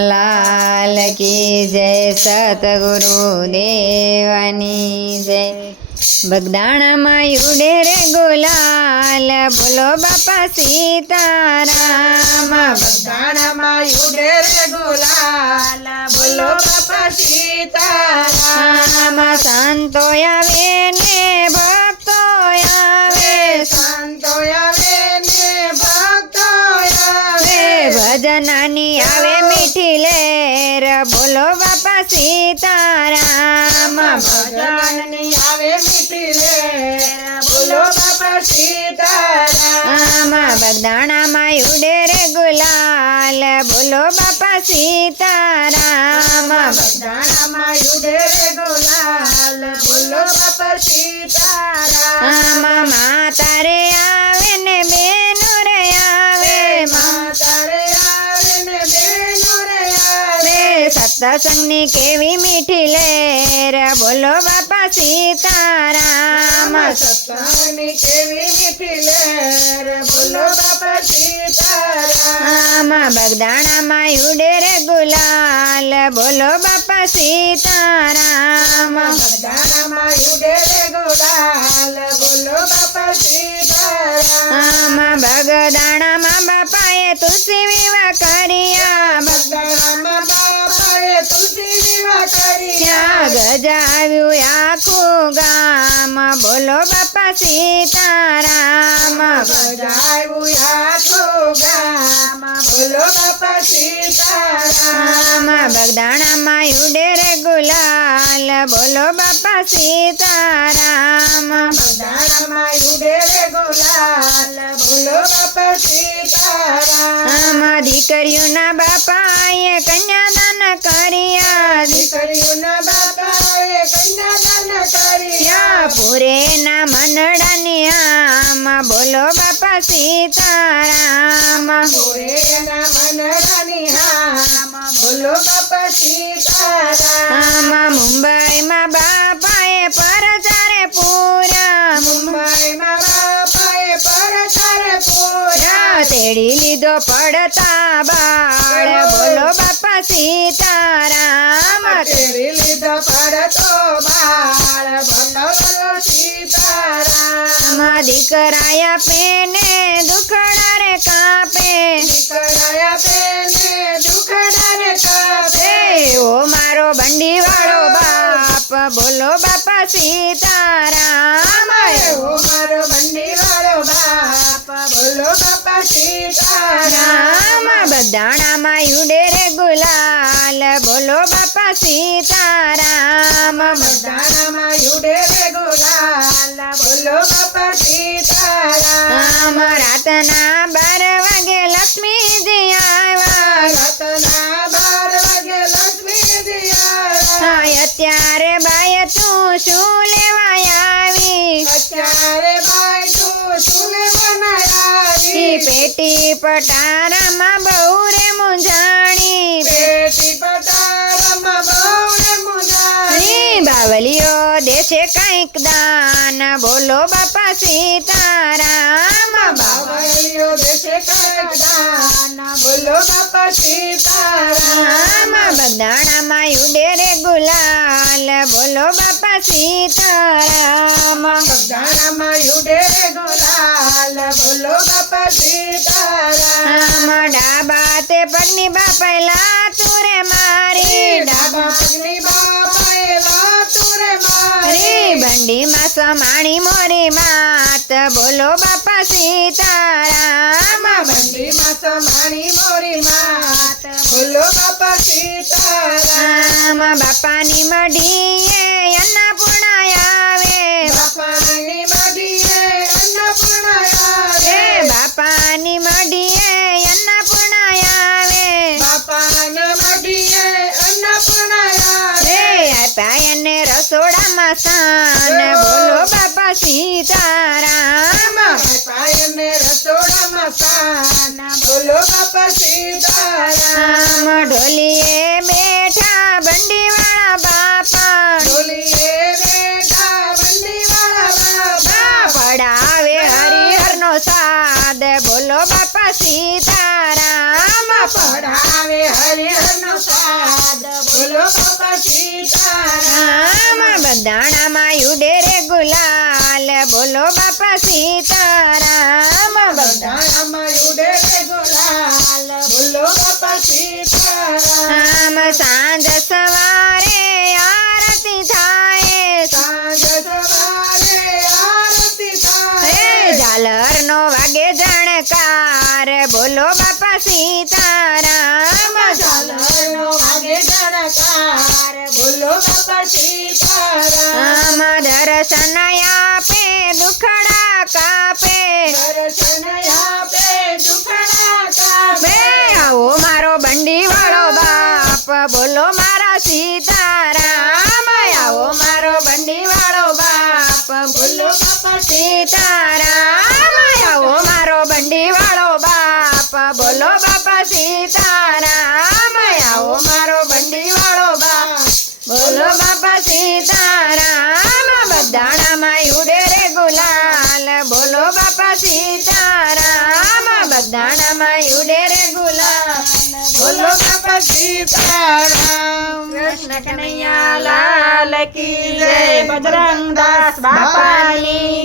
लाल की जय सतगुरु देवनी जय। बगदाणा मायुडे रे गुलाल बोलो बापा सीताराम। बगदाणा मायुडे रे गुलाल बोलो बापा सीताराम। संतो आवे ने भक्तो आवे, संतो आवे ने भक्तो आवे। भजनानी आवे मीठी लेर बोलो बापा सीताराम। भजनानी आवे मीठी लेर बोलो बापा सीताराम। बगदाणा मायुडे रे गुलाल बोलो बापा सीताराम। बगदाणा मायुडे रे गुलाल बोलो बापा सीताराम। माता रे आवे ने बेनो रे आवे, माता रे आवे ने बेनो रे आवे। सत्संगनी केवी मीठी लेर बोलो बापा सीताराम। सत्संगनी केवी मीठी लेर बोलो बापा सीताराम। बगदाणा मायुडे रे गुलाल बोलो बापा सीताराम। बगदाणा मायुडे रे गुलाल बोलो बापा सीताराम। बगदाणा मा बापाए तुलसी विवाह करिया, बगदाणा मा बापाए तुलसी विवाह करिया। गजाव्यू आखું ગામ બોલો બાપા सीताराम। गजाव्यू आखું ગામ બોલો બાપા सीताराम। बगदाणा मायुडे रे गुलाल बोलो बापा सीताराम। बगदाणा मायुडे रे गुलाल बोलो बापा सीताराम। દીકરીઓના બાપાએ કન્યાદાન કર્યા, દીકરીઓના બાપાએ કન્યાદાન કર્યા। પૂરેના મનડાની આમ બોલો બાપા सीताराम। પૂરેના મનડાની હામ બોલો બાપા सीताराम। મુંબઈમાં બાપાએ પરચારે પૂરા, મુંબઈમાં બાપાએ પરચારે પૂરા। તેડી લીધો પડતા બાળ બોલો બાપા सीताराम। તેડી લીધો પડતો બાળ બોલો બોલો सीताराम। દીકરાયા પેને દુખડા રે કાપે, દીકરાયા બેને દુખડા રે કાપે। ઓ મારો બંડી વાળો બાપ બોલો બાપા सीताराम। એવો મારો બંડી વાળો બાપ બોલો બાપા सीताराम। બગદાણા માયુડે રે ગુલાલ બોલો બાપા सीताराम। બગદાણા માયુડે રે ગુલાલ બોલો બાપા सीताराम। રાતના 12 વાગે લક્ષ્મીજી આવ્યા, રાતના 12 વાગે લક્ષ્મીજી આવ્યા। અત્યારે બાય તું શું લેવા આવી, અત્યારે બાઈ તું શું લેવા આવી। પેટી પટારામાં બહુ રે મૂંઝાણી, પેટી પટારામાં બહુ રે મૂંઝાણી। બાવલીઓ દેશે કંઈક દાન બોલો બાપા सीताराम। બાવળીઓ દેશે કંઈક દાન બોલો બાપા सीताराम। બગદાણા માયુડે રે ગુલાલ બોલો બાપા सीताराम। બગદાણા માયુડે રે ગુલાલ બોલો બાપા सीताराम। ડાબા તે પગની બાપાએ લાતું રે મારી, ડાબા પગની બાપાએ લાતું રે મારી। બંડીમાં સમાણી મોરી માત બોલો બાપા सीताराम। બંડીમાં સમાણી મોરી માત બોલો બાપા सीताराम। બાપાની મઢીએ અન્નપૂર્ણા આવે, બાપાની મઢીએ અન્નપૂર્ણા આવે। બાપાની મઢીએ અન્નપૂર્ણા આવે, બાપાની મઢીએ અન્નપૂર્ણા આવે। આપ્યા એને રસોડામાં સ્થાન બોલો બાપા सीताराम। પાયને રસોડામાં સ્થાન બોલો બાપા सीताराम। ઢોલીએ બેઠા બંડીવાળા બાપા, ઢોલીએ બેઠા બંડીવાળા બાપા। પડાવે હરિહરનો સાદ બોલો બાપા सीताराम। પઢાવે હરિહરનો સીતારામ. આમ સાંજ સવારે આરતી થાય સાંજ સવારે આરતી થાય. હે ઝાલરનો વાગે જણકાર બોલો બાપા સીતારામ ઝાલરનો વાગે જણકાર બોલો બાપા સીતારામ. આમ દર્શન આપે દુખડા કાપે દર્શન આપે દુખડા કાપે. આવો મારો બંડી વાળો બાપ બોલો મારા સીતારામ આવો મારો બંડી વાળો બાપ બોલો બાપા સીતારામ આવો મારો બંડી વાળો બાપ બોલો બાપા સીતારામ આવો મારો બંડી વાળો બાપ બોલો બાપા સીતારામ બધાણામાં ઉડે રે ગુલાલ બોલો બાપા સીતારામ બધાણામાં ઉડે રે ગુલાલ બોલો બાપા સીતારામ. કૃષ્ણ કનૈયા લાલ કી જય બજરંગ દાસ બાપાની